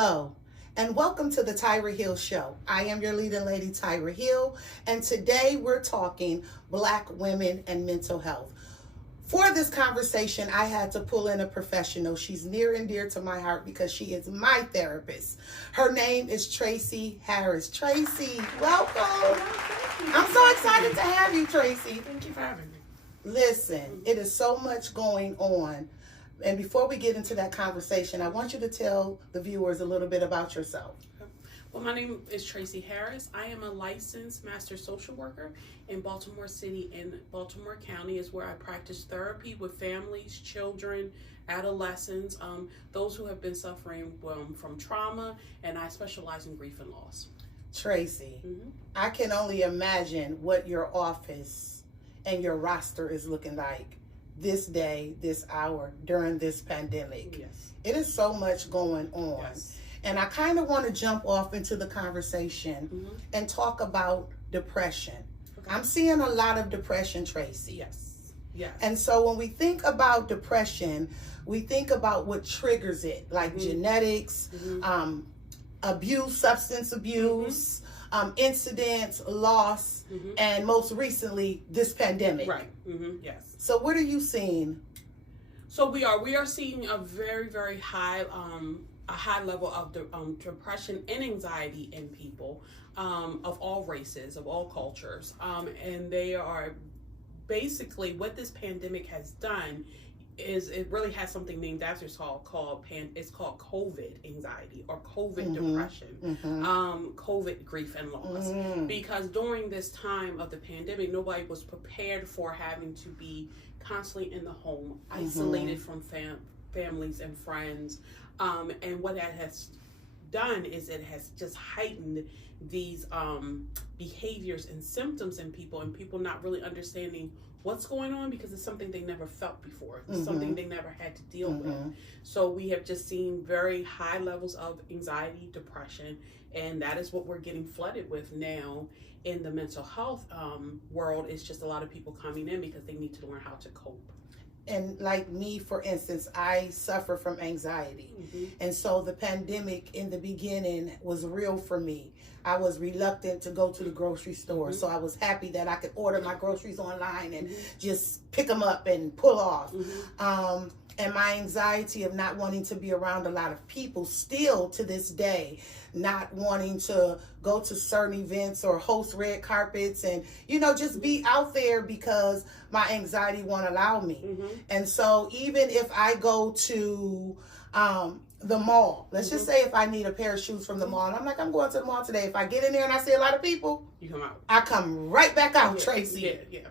Hello, and welcome to the Tyra Hill Show. I am your leading lady, Tyra Hill, and today we're talking Black women and mental health. For this conversation, I had to pull in a professional. She's near and dear to my heart because she is my therapist. Her name is Tracy Harris. Tracy, welcome. I'm so excited to have you, Tracy. Thank you for having me. Listen, it is so much going on. And before we get into that conversation, I want you to tell the viewers a little bit about yourself. Well, my name is Tracy Harris. I am a licensed master social worker in Baltimore City and Baltimore County is where I practice therapy with families, children, adolescents, those who have been suffering from trauma, and I specialize in grief and loss. Tracy, I can only imagine what your office and your roster is looking like this day, this hour, during this pandemic. Yes. It is so much going on. Yes. And I kind of want to jump off into the conversation and talk about depression. Okay. I'm seeing a lot of depression, Tracy. Yes. Yes. And so when we think about depression, we think about what triggers it, like genetics, abuse, substance abuse, incidents, loss, and most recently, this pandemic. Right. Yes. So what are you seeing? So we are seeing a very, very high level of depression and anxiety in people of all races, of all cultures, and they are basically what this pandemic has done is it really has something named after it's called COVID anxiety or COVID depression, COVID grief and loss. Because during this time of the pandemic, nobody was prepared for having to be constantly in the home, isolated from families and friends. And what that has done is it has just heightened these behaviors and symptoms in people, and people not really understanding what's going on because it's something they never felt before. It's something they never had to deal with. So we have just seen very high levels of anxiety, depression, and that is what we're getting flooded with now in the mental health world. It's just a lot of people coming in because they need to learn how to cope. And like me, for instance, I suffer from anxiety. And so the pandemic in the beginning was real for me. I was reluctant to go to the grocery store. So I was happy that I could order my groceries online and just pick them up and pull off. And my anxiety of not wanting to be around a lot of people, still to this day, not wanting to go to certain events or host red carpets and, you know, just be out there because my anxiety won't allow me. And so even if I go to the mall, let's just say if I need a pair of shoes from the mall, and I'm like, I'm going to the mall today. If I get in there and I see a lot of people, you come out. I come right back out, Tracy. Yeah.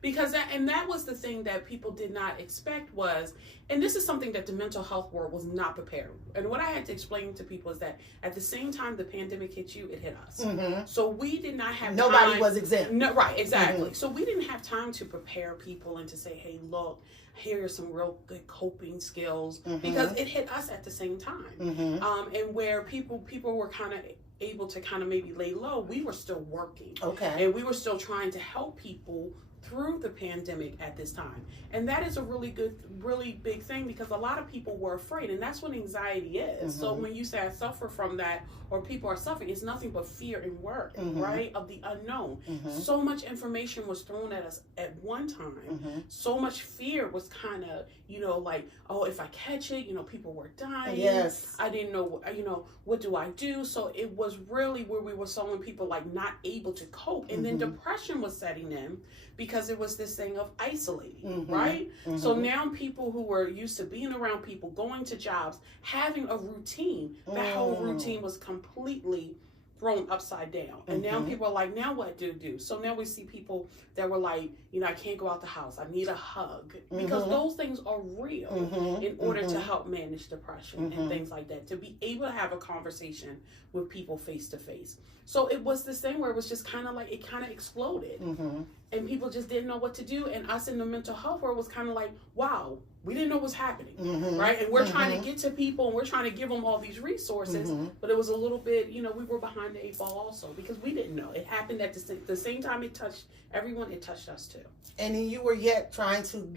Because that was the thing that people did not expect was, and this is something that the mental health world was not prepared. And what I had to explain to people is that at the same time the pandemic hit you, it hit us. So we did not have Nobody was exempt. No, right, exactly. So we didn't have time to prepare people and to say, hey, look, here are some real good coping skills, because it hit us at the same time. And where people were kind of able to kind of maybe lay low, we were still working. Okay. And we were still trying to help people through the pandemic at this time. And that is a really big thing because a lot of people were afraid, and that's what anxiety is. So when you say I suffer from that or people are suffering, it's nothing but fear and worry, right, of the unknown. So much information was thrown at us at one time. So much fear was kind of, you know, like, oh, if I catch it, you know, people were dying. Yes. I didn't know, you know, what do I do? So it was really where we were showing people like not able to cope. And then depression was setting in because it was this thing of isolating, right? So now people who were used to being around people, going to jobs, having a routine, that whole routine was completely thrown upside down. And now people are like, now what do you do? So now we see people that were like, you know, I can't go out the house. I need a hug. Because those things are real in order to help manage depression and things like that. To be able to have a conversation with people face to face. So it was this thing where it was just kind of like, it kind of exploded. And people just didn't know what to do. And us in the mental health world was kind of like, wow, we didn't know what was happening, right? And we're trying to get to people and we're trying to give them all these resources. But it was a little bit, you know, we were behind the 8 ball also because we didn't know. It happened at the same time it touched everyone, it touched us too. And then you were yet trying to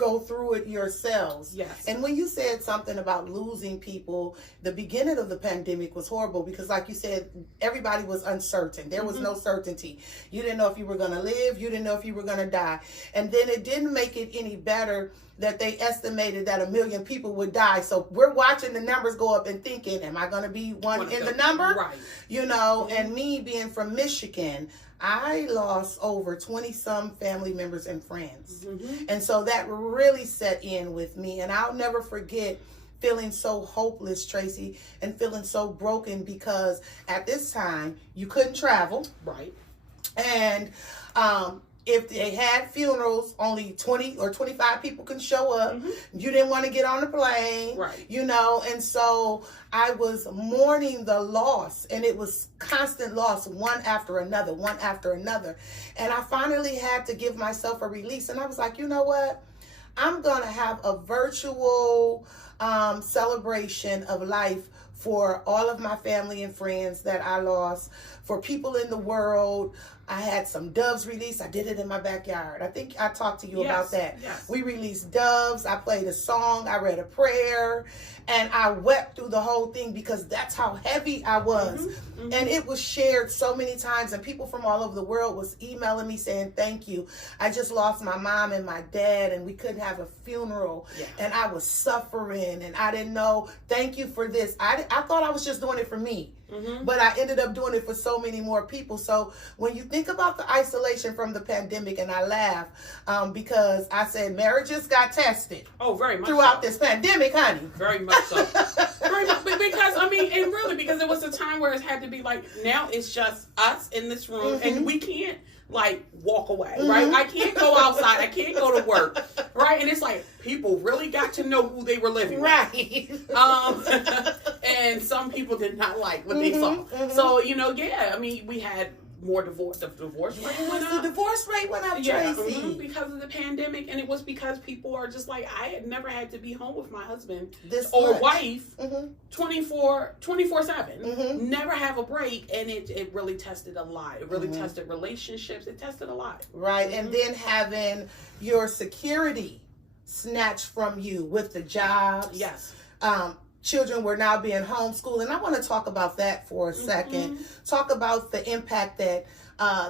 go through it yourselves. Yes. And when you said something about losing people, the beginning of the pandemic was horrible because, like you said, everybody was uncertain. There was no certainty. You didn't know if you were going to live. You didn't know if you were going to die. And then it didn't make it any better that they estimated that 1 million people would die. So we're watching the numbers go up and thinking, am I going to be one in the number? Right. You know, and me being from Michigan, I lost over 20 some family members and friends. And so that really set in with me. And I'll never forget feeling so hopeless, Tracy, and feeling so broken because at this time you couldn't travel. Right. And if they had funerals, only 20 or 25 people can show up. You didn't want to get on the plane, right? You know, and so I was mourning the loss, and it was constant loss, one after another. And I finally had to give myself a release, and I was like, you know what? I'm going to have a virtual celebration of life for all of my family and friends that I lost, for people in the world. I had some doves released. I did it in my backyard. I think I talked to you about that. Yes. We released doves. I played a song. I read a prayer. And I wept through the whole thing because that's how heavy I was. And it was shared so many times. And people from all over the world was emailing me saying, thank you. I just lost my mom and my dad, and we couldn't have a funeral. And I was suffering, and I didn't know. Thank you for this. I thought I was just doing it for me. But I ended up doing it for so many more people. So when you think about the isolation from the pandemic, and I laugh because I said marriages got tested. Oh, very much throughout this pandemic, honey. Very much so. Very much, because I mean, and really, because it was a time where it had to be like, now it's just us in this room, and we can't like walk away, right? I can't go outside. I can't go to work, right? And it's like people really got to know who they were living with. And some people did not like what they saw. So, you know, I mean, we had more divorce. The divorce rate went up. The divorce rate went up, Tracy. Because of the pandemic, and it was because people are just like, I had never had to be home with my husband wife 24/7. Never have a break, and it really tested a lot. It really tested relationships. It tested a lot. Right, and then having your security snatched from you with the jobs. Yes. Children were now being homeschooled, and I want to talk about that for a second. Talk about the impact that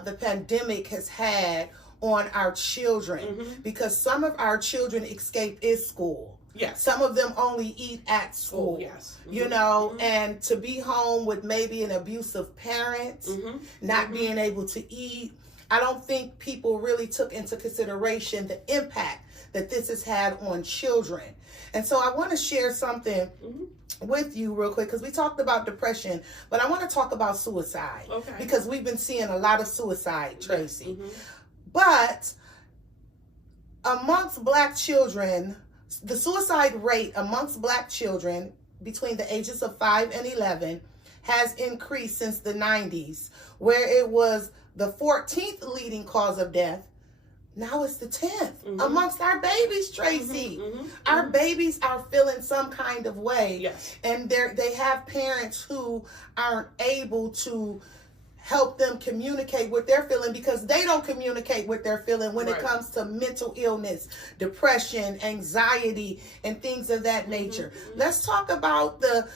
the pandemic has had on our children, because some of our children escape is school. Yes. Some of them only eat at school. Yes. You know, and to be home with maybe an abusive parent, not being able to eat. I don't think people really took into consideration the impact that this has had on children. And so I want to share something with you real quick, because we talked about depression, but I want to talk about suicide. Okay. Because we've been seeing a lot of suicide, Tracy. But amongst Black children, the suicide rate amongst Black children between the ages of 5 and 11 has increased since the 90s, where it was the 14th leading cause of death. Now it's the 10th amongst our babies, Tracy. Our babies are feeling some kind of way. Yes. And they have parents who aren't able to help them communicate what they're feeling, because they don't communicate what they're feeling when it comes to mental illness, depression, anxiety, and things of that nature. Let's talk about the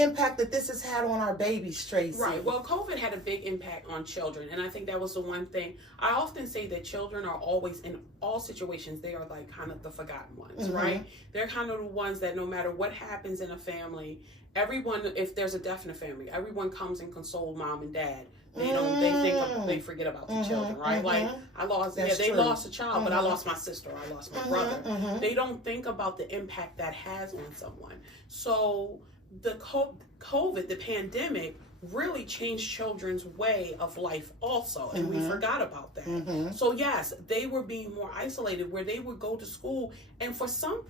impact that this has had on our babies, Tracy. Right. Well, COVID had a big impact on children, and I think that was the one thing. I often say that children are always, in all situations, they are like kind of the forgotten ones, right? They're kind of the ones that no matter what happens in a family, everyone, if there's a death in a family, everyone comes and consoles mom and dad. They forget about the children, right? Like I lost, they lost a child, but I lost my sister, I lost my brother. They don't think about the impact that has on someone. So the COVID, the pandemic, really changed children's way of life also, and we forgot about that. So yes, they were being more isolated, where they would go to school, and for some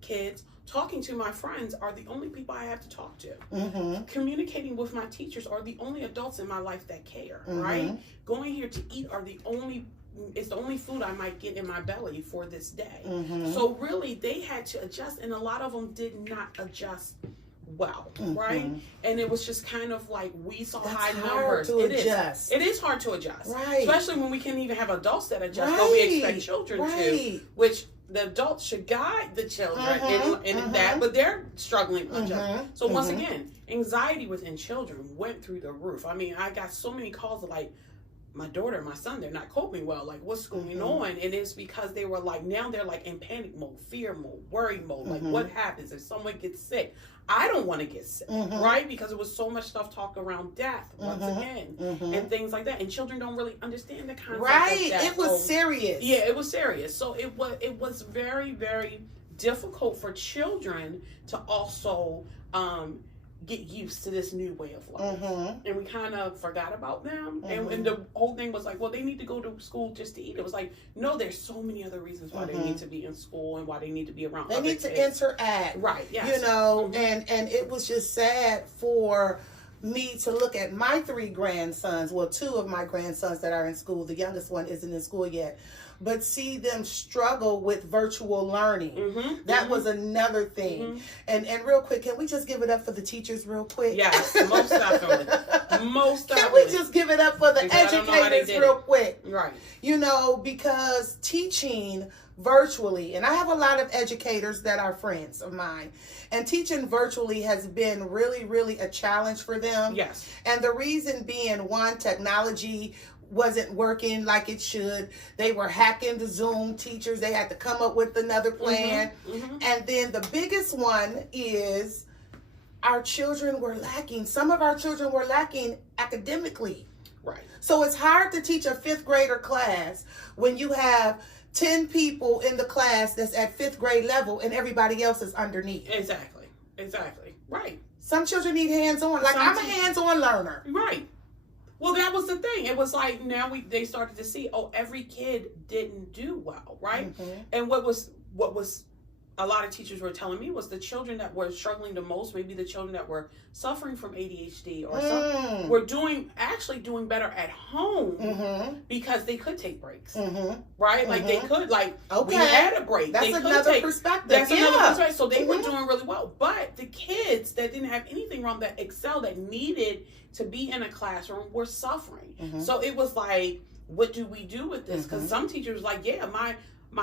kids, talking to my friends are the only people I have to talk to. Communicating with my teachers are the only adults in my life that care, right? Going here to eat it's the only food I might get in my belly for this day. So really, they had to adjust, and a lot of them did not adjust well, right? And it was just kind of like we saw high numbers. It is hard to adjust, right? Especially when we can't even have adults that adjust, but we expect children to, which the adults should guide the children in that, but they're struggling with each other. So once again, anxiety within children went through the roof. I mean, I got so many calls of like, my daughter and my son, they're not coping well. Like, what's going on? And it's because they were like, now they're like in panic mode, fear mode, worry mode. Like, what happens if someone gets sick? I don't want to get sick, right? Because it was so much stuff talked around death once again and things like that. And children don't really understand the concept of death. It was serious. Yeah, it was serious. So it was very, very difficult for children to also get used to this new way of life. And we kind of forgot about them. And the whole thing was like, well, they need to go to school just to eat. It was like, no, there's so many other reasons why they need to be in school and why they need to be around They need to interact. Right, yes. You know, and it was just sad for me to look at my 3 grandsons, well, 2 of my grandsons that are in school. The youngest one isn't in school yet. But see them struggle with virtual learning. That was another thing. And real quick, can we just give it up for the teachers real quick? Yes, most definitely. Most Can definitely. we just give it up for the educators real quick? Right. You know, because teaching virtually, and I have a lot of educators that are friends of mine, and teaching virtually has been really, really a challenge for them. Yes. And the reason being, one, technology wasn't working like it should. They were hacking the Zoom teachers. They had to come up with another plan. And then the biggest one is our children were lacking. Some of our children were lacking academically. Right. So it's hard to teach a 5th grader class when you have 10 people in the class that's at 5th grade level and everybody else is underneath. Exactly. Right. Some children need hands-on. Like, I'm a hands-on learner. Right. Well, that was the thing. It was like, now they started to see, every kid didn't do well, right? And what was a lot of teachers were telling me was the children that were struggling the most, maybe the children that were suffering from ADHD or something, were doing better at home because they could take breaks, right? Like they could, we had a break. That's another perspective. That's another perspective. So they were doing really well. But the kids that didn't have anything wrong, that excelled, that needed to be in a classroom, were suffering. So it was like, what do we do with this? Because some teachers were like, yeah, my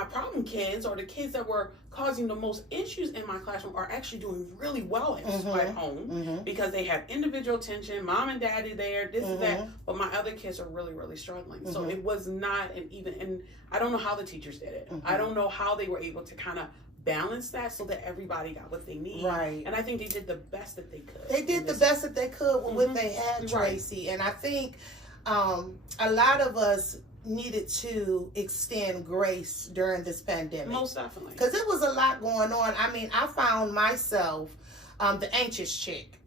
problem kids, or the kids that were causing the most issues in my classroom, are actually doing really well at home because they have individual attention, mom and daddy there, this and that, but my other kids are really, really struggling. So it was not and I don't know how the teachers did it. I don't know how they were able to kind of balance that so that everybody got what they need. Right. And I think they did the best that they could. They did the best that they could with what they had, Tracy. And I think a lot of us needed to extend grace during this pandemic. Most definitely. Because it was a lot going on. I mean, I found myself the anxious chick.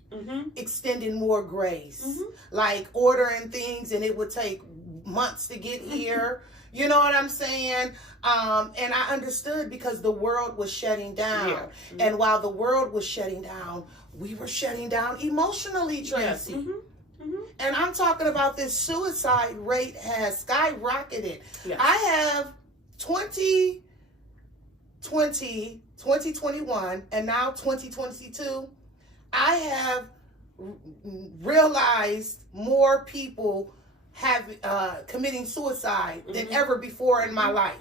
Extending more grace. Like ordering things and it would take months to get here. You know what I'm saying? And I understood because the world was shutting down. Yeah. And while the world was shutting down, we were shutting down emotionally, Tracy. Yes. And I'm talking about this suicide rate has skyrocketed. Yes. I have 2020, 2021, and now 2022. I have realized more people have committing suicide than ever before in my life.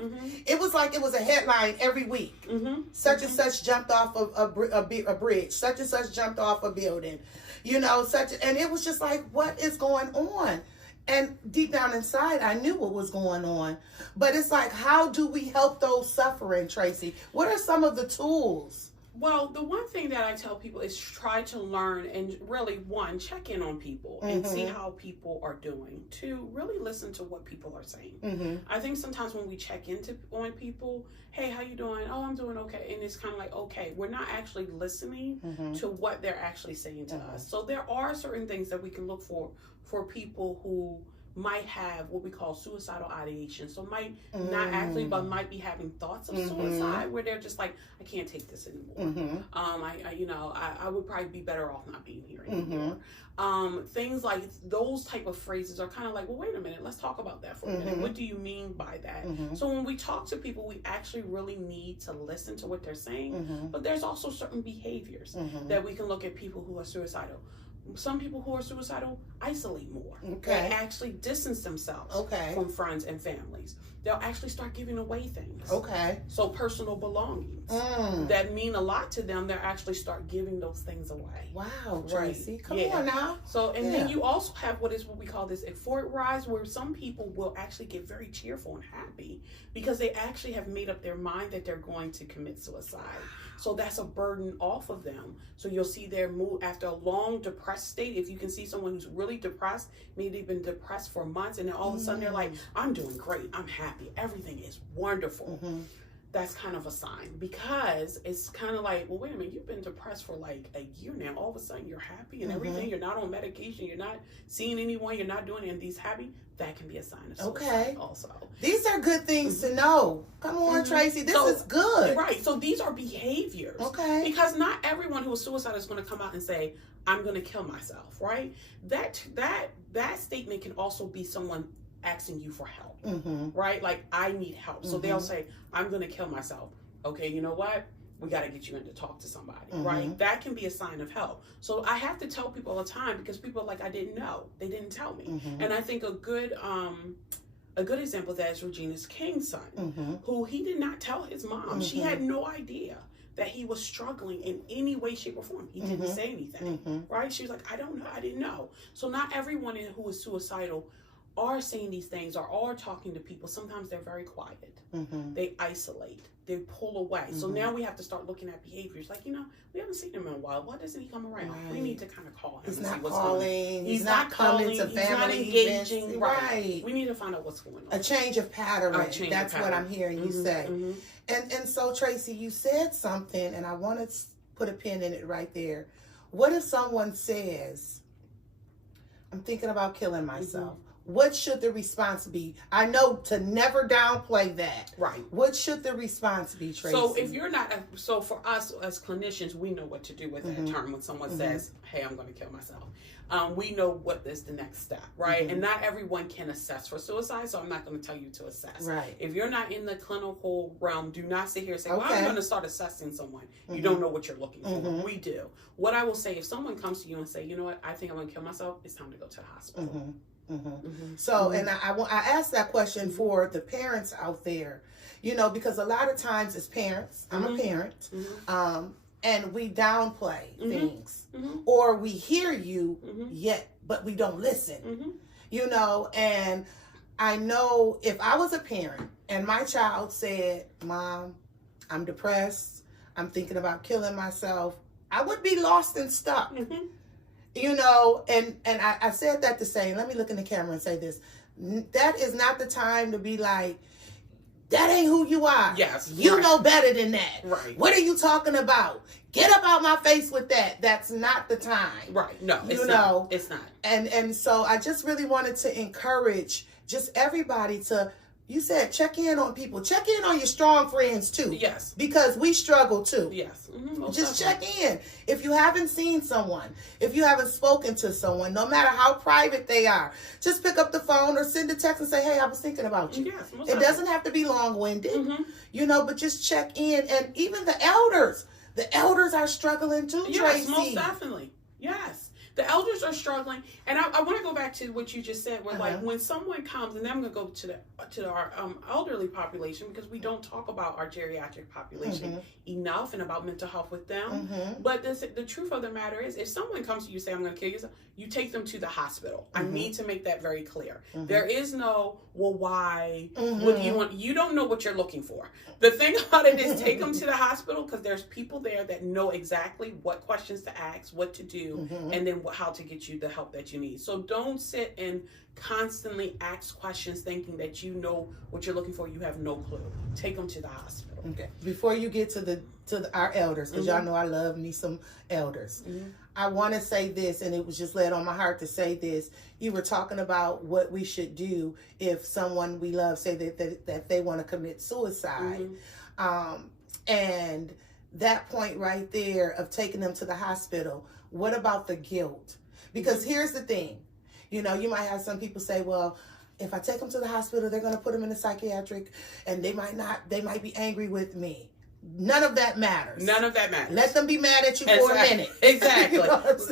It was like it was a headline every week. Such and such jumped off of a bridge. Such and such jumped off a building. You know, and it was just like, what is going on? And deep down inside, I knew what was going on. But it's like, how do we help those suffering, Tracy? What are some of the tools? Well, the one thing that I tell people is try to learn and really, one, check in on people and see how people are doing. Two, really listen to what people are saying. I think sometimes when we check on people, hey, how you doing? Oh, I'm doing okay. And it's kind of like, okay, we're not actually listening to what they're actually saying to us. So there are certain things that we can look for people who might have what we call suicidal ideation. So might not actually, but might be having thoughts of suicide where they're just like, I can't take this anymore. I would probably be better off not being here anymore. Things like those type of phrases are kind of like, well, wait a minute, let's talk about that for a minute. What do you mean by that? So when we talk to people, we actually really need to listen to what they're saying, but there's also certain behaviors that we can look at people who are suicidal. some people who are suicidal isolate more. Okay. They actually distance themselves from friends and families. They'll actually start giving away things. Okay. So personal belongings that mean a lot to them, they'll actually start giving those things away. Wow, Tracy. Right. Come on now. So, and then you also have what we call this euphoric rise, where some people will actually get very cheerful and happy because they actually have made up their mind that they're going to commit suicide. So that's a burden off of them. So you'll see their mood after a long depressed state. If you can see someone who's really depressed, maybe they've been depressed for months, and then all of a sudden they're like, I'm doing great, I'm happy, everything is wonderful. That's kind of a sign, because it's kind of like, well, wait a minute, you've been depressed for like a year now. All of a sudden you're happy and everything. You're not on medication. You're not seeing anyone. You're not doing any of these happy. That can be a sign of suicide also. These are good things to know. Come on, Tracy. This is good. Right. So these are behaviors. Okay. Because not everyone who is suicidal is going to come out and say, I'm going to kill myself, right? That statement can also be someone asking you for help, right? Like, I need help. So they'll say, I'm going to kill myself. Okay, you know what? We got to get you in to talk to somebody, right? That can be a sign of help. So I have to tell people all the time, because people are like, I didn't know. They didn't tell me. And I think a good example of that is Regina King's son, who he did not tell his mom. She had no idea that he was struggling in any way, shape, or form. He didn't say anything, right? She was like, I don't know. I didn't know. So not everyone who is suicidal are saying these things or are talking to people. Sometimes they're very quiet. They isolate. They pull away. So now we have to start looking at behaviors. Like, we haven't seen him in a while. Why doesn't he come around? Right. We need to kind of call him. He's not calling. He's not coming to family. He's not engaging. Events. Right. We need to find out what's going on. A change of pattern. That's what I'm hearing you say. And so, Tracy, you said something, and I want to put a pin in it right there. What if someone says, I'm thinking about killing myself? What should the response be? I know to never downplay that. Right. What should the response be, Tracy? So if you're not, so for us as clinicians, we know what to do with that term when someone says, hey, I'm going to kill myself. We know what is the next step, right? And not everyone can assess for suicide, so I'm not going to tell you to assess. Right. If you're not in the clinical realm, do not sit here and say, well, I'm going to start assessing someone. You don't know what you're looking for. We do. What I will say, if someone comes to you and say, you know what, I think I'm going to kill myself, it's time to go to the hospital. So, and I asked that question for the parents out there, because a lot of times as parents, I'm a parent, and we downplay things, or we hear you but we don't listen, and I know if I was a parent and my child said, Mom, I'm depressed, I'm thinking about killing myself, I would be lost and stuck. And I said that to say, let me look in the camera and say this. That is not the time to be like, that ain't who you are. Yes. You know better than that. Right. What are you talking about? Get up out my face with that. That's not the time. Right. No, it's not. It's not. And so I just really wanted to encourage just everybody to, you said check in on people. Check in on your strong friends too. Yes. Because we struggle too. Yes. Just check in. If you haven't seen someone, if you haven't spoken to someone, no matter how private they are, just pick up the phone or send a text and say, hey, I was thinking about you. Yes, it doesn't have to be long-winded, but just check in. And even the elders are struggling too, yes, Tracy. Most definitely. Yes. The elders are struggling, and I want to go back to what you just said. Where like when someone comes, and then I'm going to go to our elderly population, because we don't talk about our geriatric population enough and about mental health with them. But the truth of the matter is, if someone comes to you and say, I'm going to kill yourself, you take them to the hospital. I need to make that very clear. There is no, well, why? What do you want? You don't know what you're looking for. The thing about it is, take them to the hospital, because there's people there that know exactly what questions to ask, what to do, and then how to get you the help that you need. So don't sit and constantly ask questions thinking that you know what you're looking for. You have no clue. Take them to the hospital. Okay. Before you get to our elders, because y'all know I love me some elders. I want to say this, and it was just laid on my heart to say this. You were talking about what we should do if someone we love say that they want to commit suicide. And that point right there of taking them to the hospital, what about the guilt? Because here's the thing. You might have some people say, well, if I take them to the hospital, they're going to put them in a psychiatric, and they might be angry with me. None of that matters. None of that matters. Let them be mad at you for a minute. Exactly.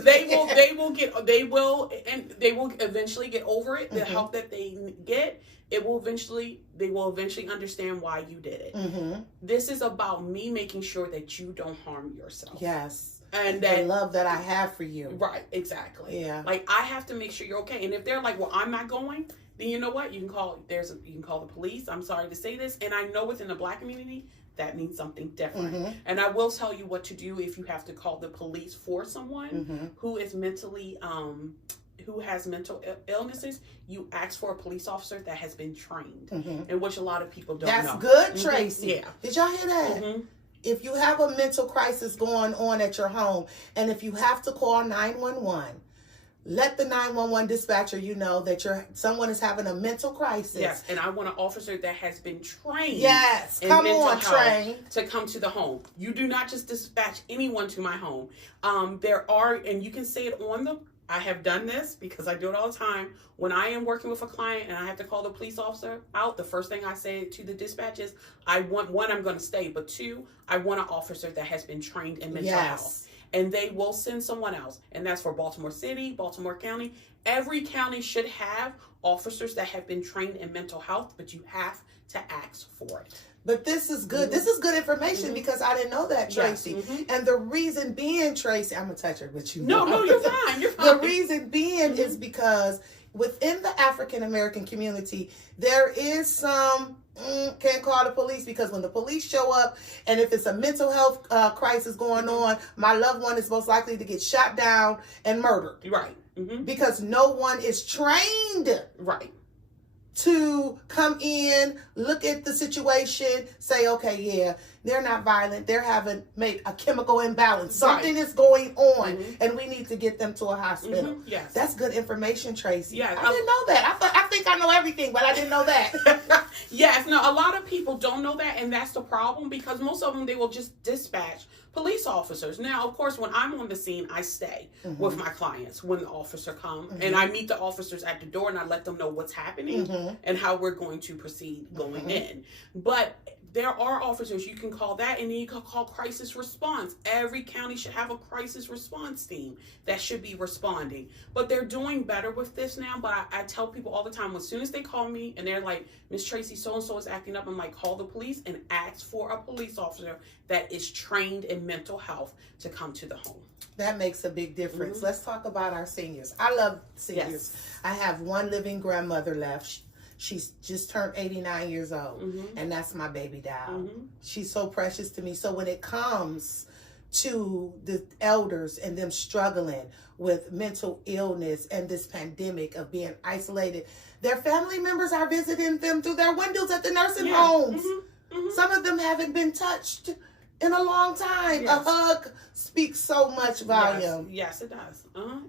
They will eventually get over it. The help that they get, they will eventually understand why you did it. This is about me making sure that you don't harm yourself. Yes. And the love that I have for you. Right, exactly. Yeah. Like, I have to make sure you're okay. And if they're like, well, I'm not going, then you know what? You can call the police. I'm sorry to say this. And I know within the Black community, that means something different. And I will tell you what to do if you have to call the police for someone who is mentally, who has mental illnesses. You ask for a police officer that has been trained, in which a lot of people don't know. That's good, Tracy. Yeah. Did y'all hear that? If you have a mental crisis going on at your home, and if you have to call 911, let the 911 dispatcher know that someone is having a mental crisis. Yes, and I want an officer that has been trained. Yes, come on, train to come to the home. You do not just dispatch anyone to my home. There are, and you can say it on the. I have done this because I do it all the time. When I am working with a client and I have to call the police officer out, the first thing I say to the dispatch is, I want, one, I'm going to stay, but two, I want an officer that has been trained in mental health. And they will send someone else. And that's for Baltimore City, Baltimore County. Every county should have officers that have been trained in mental health, but you have to ask for it. But this is good. This is good information because I didn't know that, Tracy. And the reason being, Tracy, I'm going to touch her, but you know. No, you're fine. You're fine. The reason being is because within the African American community, there is some, can't call the police, because when the police show up, and if it's a mental health crisis going on, my loved one is most likely to get shot down and murdered. Right. Because no one is trained. Right. To come in, look at the situation, say, okay, yeah, they're not violent. They're make a chemical imbalance. Something is going on, and we need to get them to a hospital. Yes. That's good information, Tracy. Yes. I didn't know that. I think I know everything, but I didn't know that. Yes. No, a lot of people don't know that, and that's the problem, because most of them, they will just dispatch police officers. Now, of course, when I'm on the scene, I stay with my clients when the officer comes, and I meet the officers at the door, and I let them know what's happening and how we're going to proceed going in. But there are officers, you can call that, and then you can call crisis response. Every county should have a crisis response team that should be responding. But they're doing better with this now. But I tell people all the time, as soon as they call me and they're like, Miss Tracy, so-and-so is acting up, I'm like, call the police and ask for a police officer that is trained in mental health to come to the home. That makes a big difference. Let's talk about our seniors. I love seniors. Yes. I have one living grandmother left. She's just turned 89 years old, and that's my baby doll. She's so precious to me. So when it comes to the elders and them struggling with mental illness and this pandemic of being isolated, their family members are visiting them through their windows at the nursing homes. Some of them haven't been touched in a long time. A hug speaks so much volume. Yes, it does.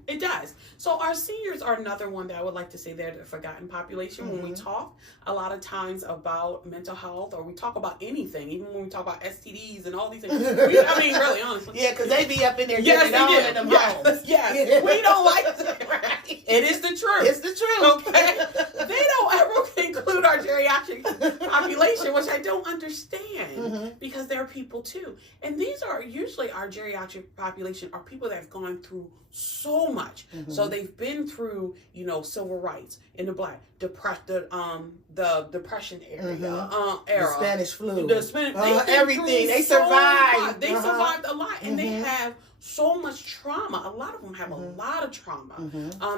It does. So our seniors are another one that I would like to say they're the forgotten population. When we talk a lot of times about mental health, or we talk about anything, even when we talk about STDs and all these things. I mean, really, honestly. Yeah, because they be up in there getting it on in them homes. Yes. We don't like that. Right? It is the truth. It's the truth. Okay. They don't ever include our geriatric population, which I don't understand, because they're people too. And these are usually our geriatric population are people that have gone through so much. So they've been through, civil rights in the Black, the Depression era, the Spanish flu, everything. They survived. They survived a lot, and they have so much trauma. A lot of them have a lot of trauma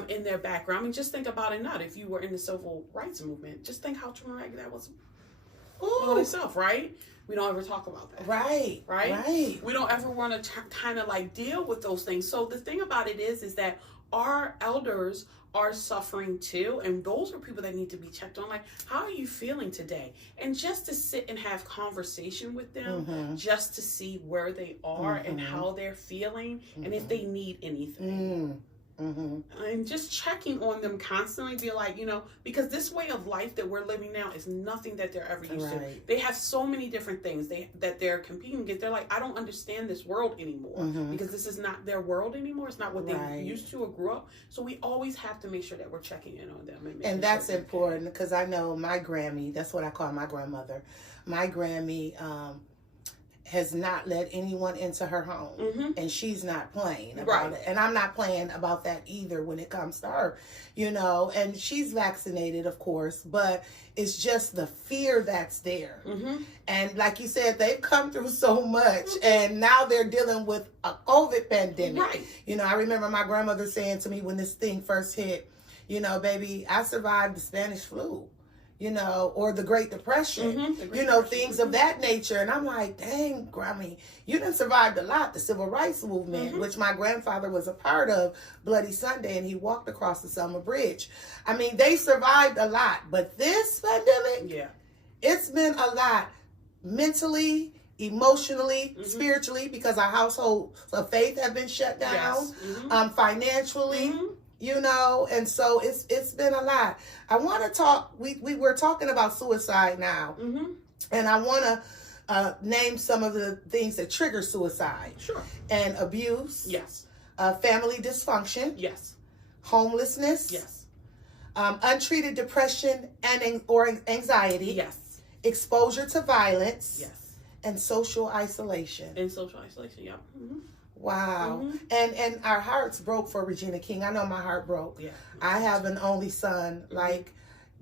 in their background. I mean, just think about it now. If you were in the civil rights movement, just think how traumatic that was on itself, right? We don't ever talk about that. Right. We don't ever want to kind of like deal with those things. So the thing about it is that our elders are suffering too, and those are people that need to be checked on. Like, how are you feeling today? And just to sit and have conversation with them, just to see where they are and how they're feeling, and if they need anything. And just checking on them constantly, be like, because this way of life that we're living now is nothing that they're ever used to. They have so many different things that they're competing against. They're like, I don't understand this world anymore, because this is not their world anymore. It's not what they used to or grew up. So we always have to make sure that we're checking in on them. And that's important, because I know my Grammy, that's what I call my grandmother. My Grammy has not let anyone into her home, and she's not playing about Right. it, and I'm not playing about that either when it comes to her, you know. And she's vaccinated, of course, but it's just the fear that's there. And like you said, they've come through so much, and now they're dealing with a COVID pandemic. Right. You know, I remember my grandmother saying to me when this thing first hit, you know, baby, I survived the Spanish flu, you know, or the Great Depression, you know, things of that nature. And I'm like, dang, Grammy, you done survived a lot. The Civil Rights Movement, which my grandfather was a part of, Bloody Sunday, and he walked across the Selma Bridge. I mean, they survived a lot. But this pandemic, it's been a lot mentally, emotionally, spiritually, because our households of faith have been shut down, financially. You know, and so it's been a lot. I want to talk. We were talking about suicide now, and I want to name some of the things that trigger suicide. Sure. And abuse. Yes. Family dysfunction. Yes. Homelessness. Yes. Untreated depression or anxiety. Yes. Exposure to violence. Yes. And social isolation. Yeah. Wow. And our hearts broke for Regina King. I know my heart broke. Yeah. I have an only son. Like,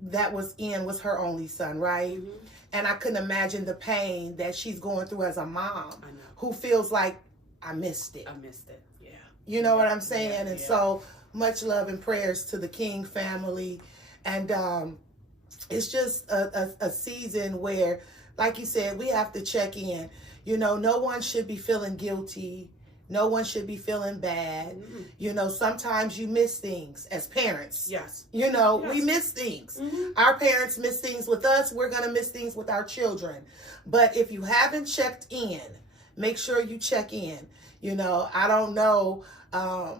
that was her only son, right? And I couldn't imagine the pain that she's going through as a mom who feels like, I missed it. Yeah. You know what I'm saying? Yeah, and so much love and prayers to the King family. And it's just a season where, like you said, we have to check in. You know, no one should be feeling guilty. No one should be feeling bad. You know, sometimes you miss things as parents. Yes. You know, we miss things. Our parents miss things with us. We're going to miss things with our children. But if you haven't checked in, make sure you check in. You know, I don't know. I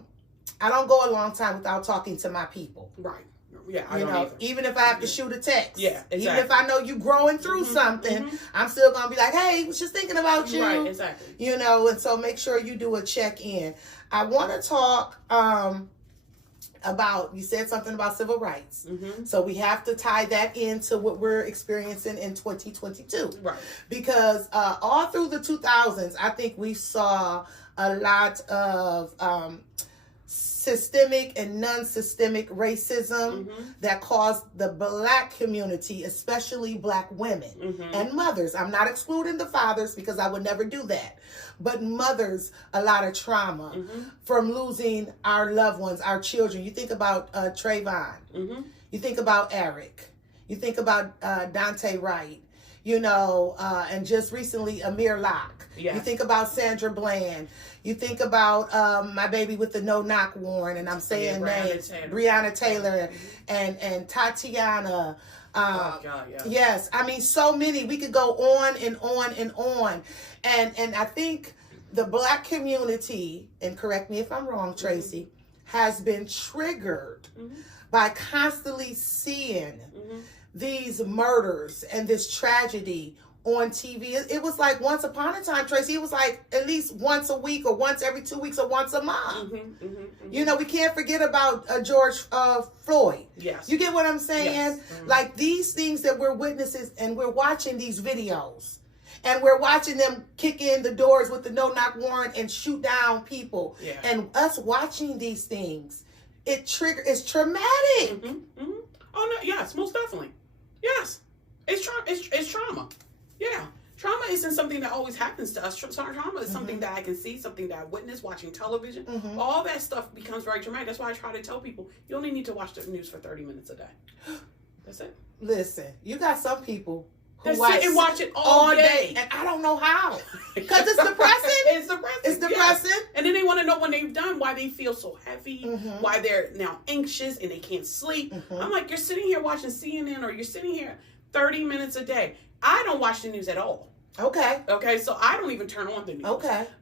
don't go a long time without talking to my people. Right. Yeah, I you don't know, either. even if I have to shoot a text. Yeah, exactly. Even if I know you growing through something, I'm still going to be like, hey, was just thinking about you. Right, exactly. You know, and so make sure you do a check-in. I want to talk about, you said something about civil rights. So we have to tie that into what we're experiencing in 2022. Right. Because all through the 2000s, I think we saw a lot of systemic and non-systemic racism that caused the Black community, especially Black women and mothers. I'm not excluding the fathers because I would never do that. But mothers, a lot of trauma from losing our loved ones, our children. You think about Trayvon. You think about Eric. You think about Dante Wright. You know, and just recently, Amir Locke. Yes. You think about Sandra Bland. You think about my baby with the no-knock warrant, and I'm saying names. Breonna Taylor and Tatiana. Oh, God, yeah. Yes, I mean, so many. We could go on and on and on. And I think the Black community, and correct me if I'm wrong, Tracy, has been triggered by constantly seeing these murders and this tragedy on TV. It was like once upon a time, Tracy, it was like at least once a week or once every 2 weeks or once a month. You know, we can't forget about George Floyd. Yes. You get what I'm saying? Yes. Like these things that we're witnesses and we're watching these videos and we're watching them kick in the doors with the no-knock warrant and shoot down people. Yeah. And us watching these things, it's traumatic. Oh, no, yes, most definitely. Yes. It's trauma. Yeah. Trauma isn't something that always happens to us. Trauma is something that I can see, something that I witness watching television. All that stuff becomes very traumatic. That's why I try to tell people, you only need to watch the news for 30 minutes a day. That's it. Listen, you got some people who sit and watch it all day. And I don't know how. Because it's depressing. It's depressing. Yes. And then they want to know when they've done, why they feel so heavy, why they're now anxious and they can't sleep. I'm like, you're sitting here watching CNN or you're sitting here 30 minutes a day. I don't watch the news at all. Okay, so I don't even turn on the news.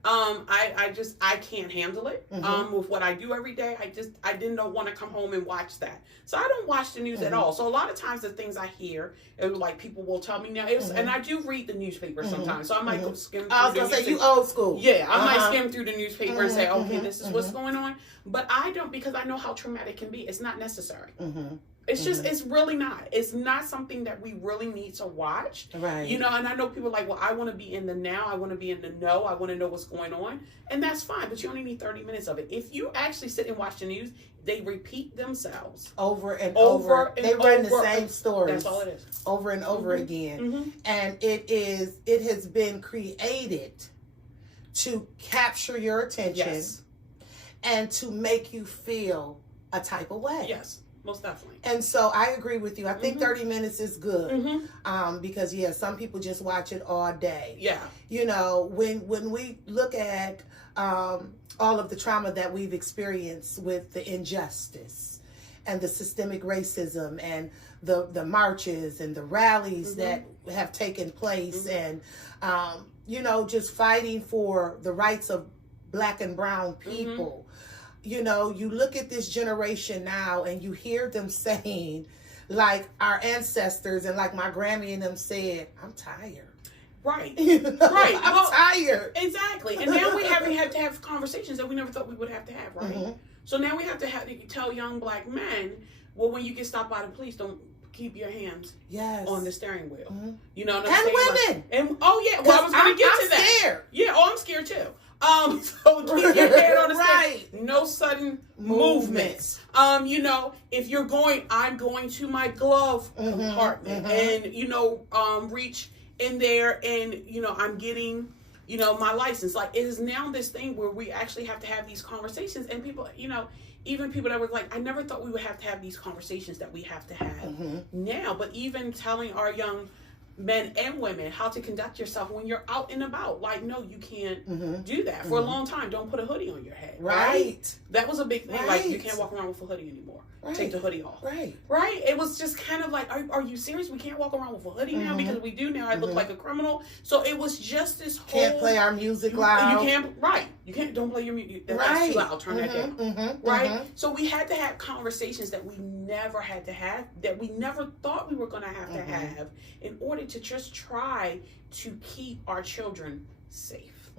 I can't handle it. With what I do every day, I didn't want to come home and watch that. So I don't watch the news at all. So a lot of times the things I hear, like people will tell me now, and I do read the newspaper sometimes. So I might go skim through I was going to say, you old school. Yeah, I might skim through the newspaper and say, okay, this is what's going on. But I don't, because I know how traumatic it can be. It's not necessary. It's just, it's really not. It's not something that we really need to watch. Right. You know, and I know people are like, well, I want to be in the now. I want to be in the know. I want to know what's going on. And that's fine, but you only need 30 minutes of it. If you actually sit and watch the news, they repeat themselves. Over and over. They run the same stories. That's all it is. Over and over again. And it has been created to capture your attention and to make you feel a type of way. Yes. Most definitely. And so I agree with you. I think 30 minutes is good. Because some people just watch it all day. Yeah. You know, when we look at all of the trauma that we've experienced with the injustice and the systemic racism and the marches and the rallies that have taken place and, you know, just fighting for the rights of Black and brown people. You know, you look at this generation now and you hear them saying, like our ancestors and like my Grammy and them said, I'm tired. Right. You know, Right. I'm tired. Exactly. And now we have to have conversations that we never thought we would have to have, right? So now we have to tell young Black men, well, when you get stopped by the police, don't keep your hands on the steering wheel. You know what I'm saying? And women. And I was going to get to that. Scared. Yeah, I'm scared too. So keep your head on the steering. No sudden movements. You know, if you're I'm going to my glove compartment and, you know, reach in there and, you know, I'm getting, you know, my license. Like, it is now this thing where we actually have to have these conversations, and people, you know, even people that were like, I never thought we would have to have these conversations that we have to have now, but even telling our young men and women how to conduct yourself when you're out and about. Like, no, you can't do that. For a long time, don't put a hoodie on your head. Right. That was a big thing. Like, you can't walk around with a hoodie anymore. Take the hoodie off. Right. It was just kind of like, are you serious? We can't walk around with a hoodie now because we do now. I look like a criminal. So it was just this whole... Can't play our music loud. You can't, don't play your music. That's too loud. Turn that down. So we had to have conversations that we never had to have, that we never thought we were going to have in order to just try to keep our children safe,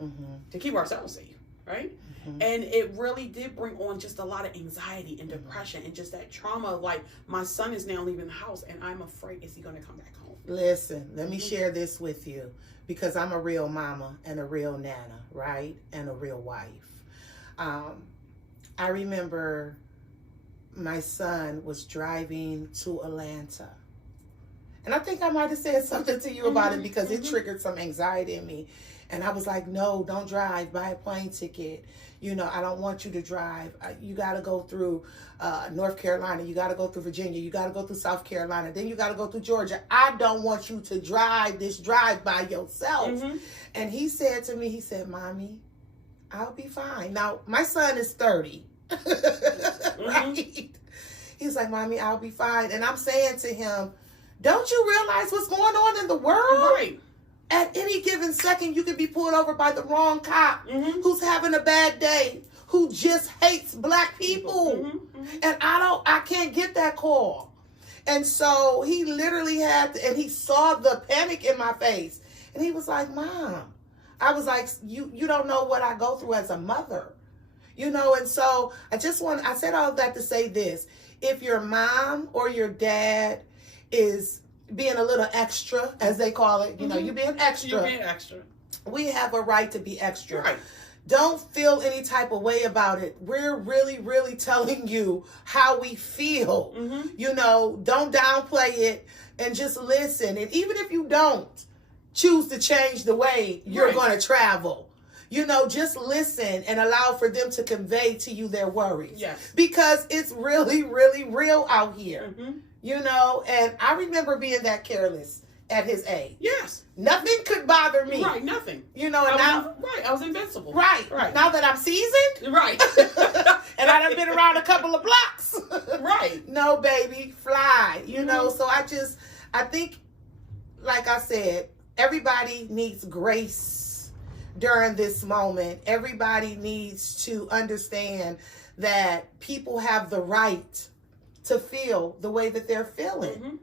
to keep ourselves safe, right? And it really did bring on just a lot of anxiety and depression and just that trauma. Like, my son is now leaving the house and I'm afraid, is he going to come back home? Listen, let me share this with you, because I'm a real mama and a real nana, right? And a real wife. I remember my son was driving to Atlanta. And I think I might have said something to you about it because it triggered some anxiety in me. And I was like, no, don't drive. Buy a plane ticket. You know, I don't want you to drive. You got to go through North Carolina. You got to go through Virginia. You got to go through South Carolina. Then you got to go through Georgia. I don't want you to drive this drive by yourself. And he said to me, he said, Mommy, I'll be fine. Now, my son is 30. Right? He's like, Mommy, I'll be fine. And I'm saying to him, don't you realize what's going on in the world? Right. At any given second, you could be pulled over by the wrong cop who's having a bad day, who just hates Black people. And I can't get that call. And so he literally and he saw the panic in my face. And he was like, Mom, I was like, you don't know what I go through as a mother. You know, and so I said all that to say this. If your mom or your dad is being a little extra, as they call it, you know, you being extra. You're being extra. We have a right to be extra. Right. Don't feel any type of way about it. We're really, really telling you how we feel. You know, don't downplay it and just listen. And even if you don't choose to change the way you're going to travel, you know, just listen and allow for them to convey to you their worries. Yes. Because it's really, really real out here. You know, and I remember being that careless at his age. Yes. Nothing could bother me. Right, nothing. You know, and I was invincible. Right. Now that I'm seasoned. Right. And I done been around a couple of blocks. Right. No, baby, fly. You know, so I think, like I said, everybody needs grace during this moment. Everybody needs to understand that people have the right to feel the way that they're feeling.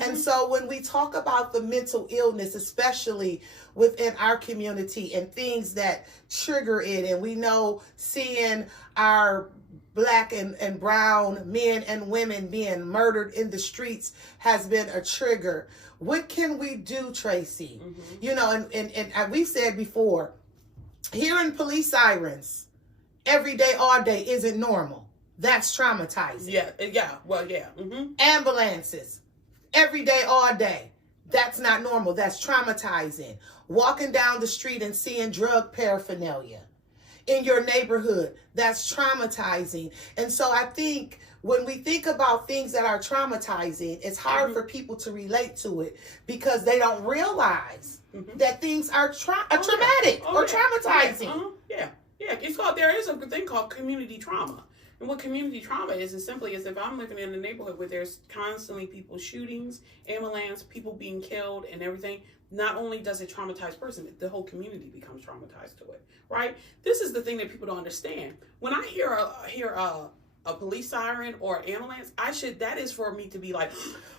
And so when we talk about the mental illness, especially within our community and things that trigger it, and we know seeing our Black and brown men and women being murdered in the streets has been a trigger. What can we do, Tracy? You know, and we said before, hearing police sirens every day, all day isn't normal. That's traumatizing. Ambulances every day, all day. That's not normal. That's traumatizing. Walking down the street and seeing drug paraphernalia in your neighborhood, that's traumatizing. And so I think when we think about things that are traumatizing, it's hard for people to relate to it because they don't realize that things are traumatic or traumatizing. There is a thing called community trauma. And what community trauma is simply as if I'm living in a neighborhood where there's constantly people shootings, ambulance, people being killed and everything. Not only does it traumatize person, the whole community becomes traumatized to it, right? This is the thing that people don't understand. When I hear a police siren or ambulance, that is for me to be like,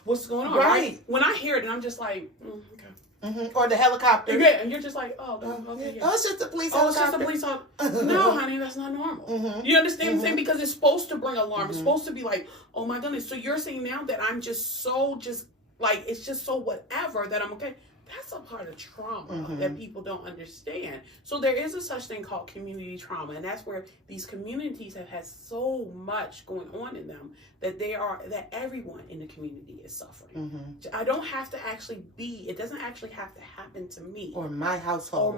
what's going on, right? When I hear it, and I'm just like, okay. Or the helicopter. Yeah, and you're just like, oh, okay. Oh, it's just a police helicopter. It's just a police helicopter. No, honey, that's not normal. You understand what I'm saying? Because it's supposed to bring alarm. It's supposed to be like, oh my goodness. So you're saying now that I'm just like, it's just so whatever that I'm okay. That's a part of trauma that people don't understand. So there is a such thing called community trauma, and that's where these communities have had so much going on in them that everyone in the community is suffering. I don't have to actually it doesn't actually have to happen to me or my household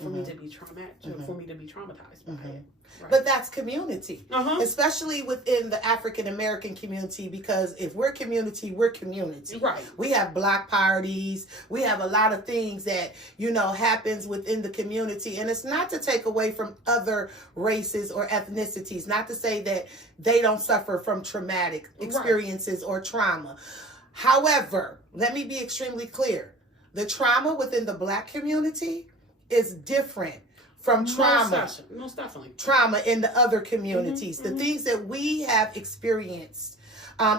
for me to be traumatized for me to be traumatized by it. Right. But that's community, especially within the African American community, because if we're community, we're community. Right. We have block parties. We have a lot of things that, happens within the community. And it's not to take away from other races or ethnicities, not to say that they don't suffer from traumatic experiences or trauma. However, let me be extremely clear. The trauma within the Black community is different from trauma. Most definitely. Trauma in the other communities. The things that we have experienced.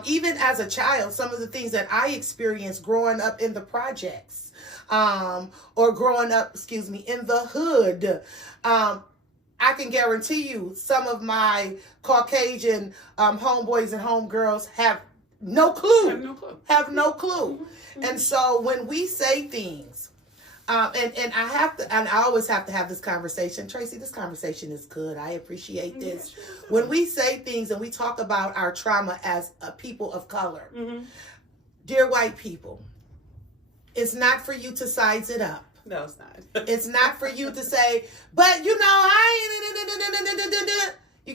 Even as a child, some of the things that I experienced growing up in the projects, or growing up, in the hood. I can guarantee you some of my Caucasian homeboys and homegirls have no clue. Have no clue. And so when we say things, and I always have to have this conversation. Tracy, this conversation is good. I appreciate this. When we say things and we talk about our trauma as a people of color, dear white people, it's not for you to size it up. No, it's not. It's not for you to say, but you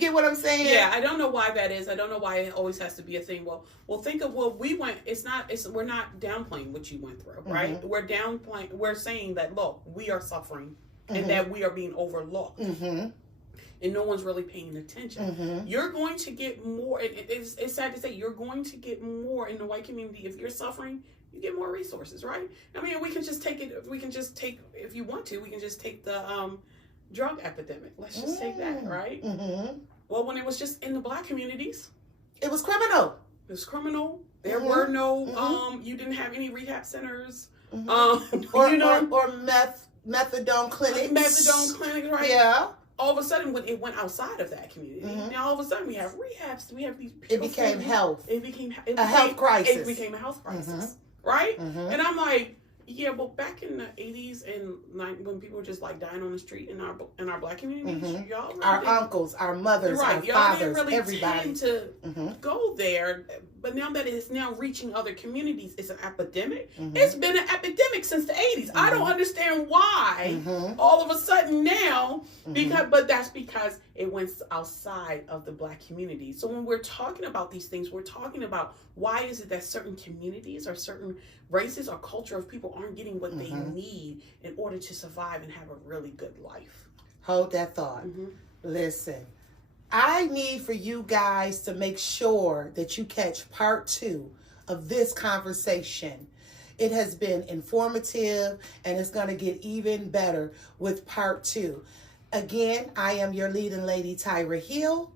get what I'm saying? Yeah, I don't know why that is. I don't know why it always has to be a thing. Well, think of we went. We're not downplaying what you went through, right? We're downplaying. We're saying that look, we are suffering and that we are being overlooked, and no one's really paying attention. You're going to get more. It's sad to say you're going to get more in the white community if you're suffering. You get more resources, right? I mean, we can just take it. We can just take, if you want to, we can just take the drug epidemic. Let's just take that, right? Well, when it was just in the Black communities, it was criminal. It was criminal. There were no, you didn't have any rehab centers, or methadone clinics. Methadone clinics, right? Yeah. All of a sudden, when it went outside of that community, now all of a sudden we have rehabs. We have these. It became health. It became a health crisis. It became a health crisis, right? And I'm like, yeah, but back in the 80s and when people were just like dying on the street in our Black communities, y'all really our uncles, our mothers, our fathers, didn't really everybody tend to go there. But now that it's now reaching other communities, it's an epidemic. It's been an epidemic since the 80s. I don't understand why all of a sudden now, but that's because it went outside of the Black community. So when we're talking about these things, we're talking about why is it that certain communities or certain races or culture of people aren't getting what they need in order to survive and have a really good life. Hold that thought. Listen. I need for you guys to make sure that you catch part 2 of this conversation. It has been informative and it's going to get even better with part 2. Again, I am your leading lady, Tyra Hill.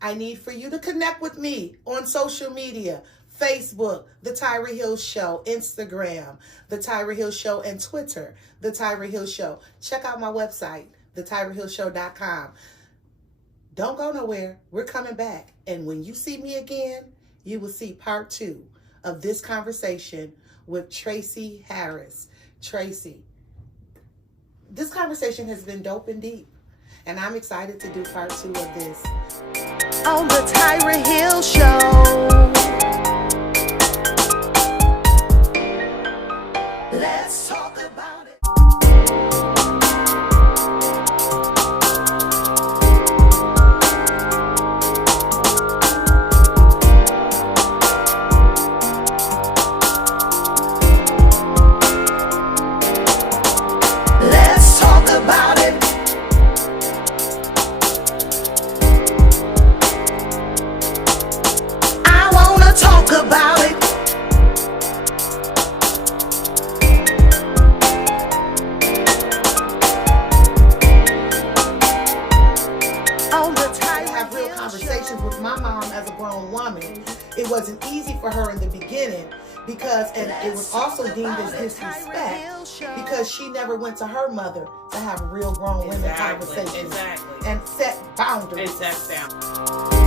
I need for you to connect with me on social media, Facebook, The Tyra Hill Show, Instagram, The Tyra Hill Show, and Twitter, The Tyra Hill Show. Check out my website, thetyrahillshow.com. Don't go nowhere. We're coming back. And when you see me again, you will see part 2 of this conversation with Tracy Harris. Tracy, this conversation has been dope and deep. And I'm excited to do part 2 of this on the Tyra Hill Show. Let's talk about it. Let's talk about it. I wanna talk about it. Have real conversations with my mom as a grown woman. It wasn't easy for her in the beginning because, and it was also deemed as disrespect because she never went to her mother to have real grown women conversations and set boundaries. And set boundaries.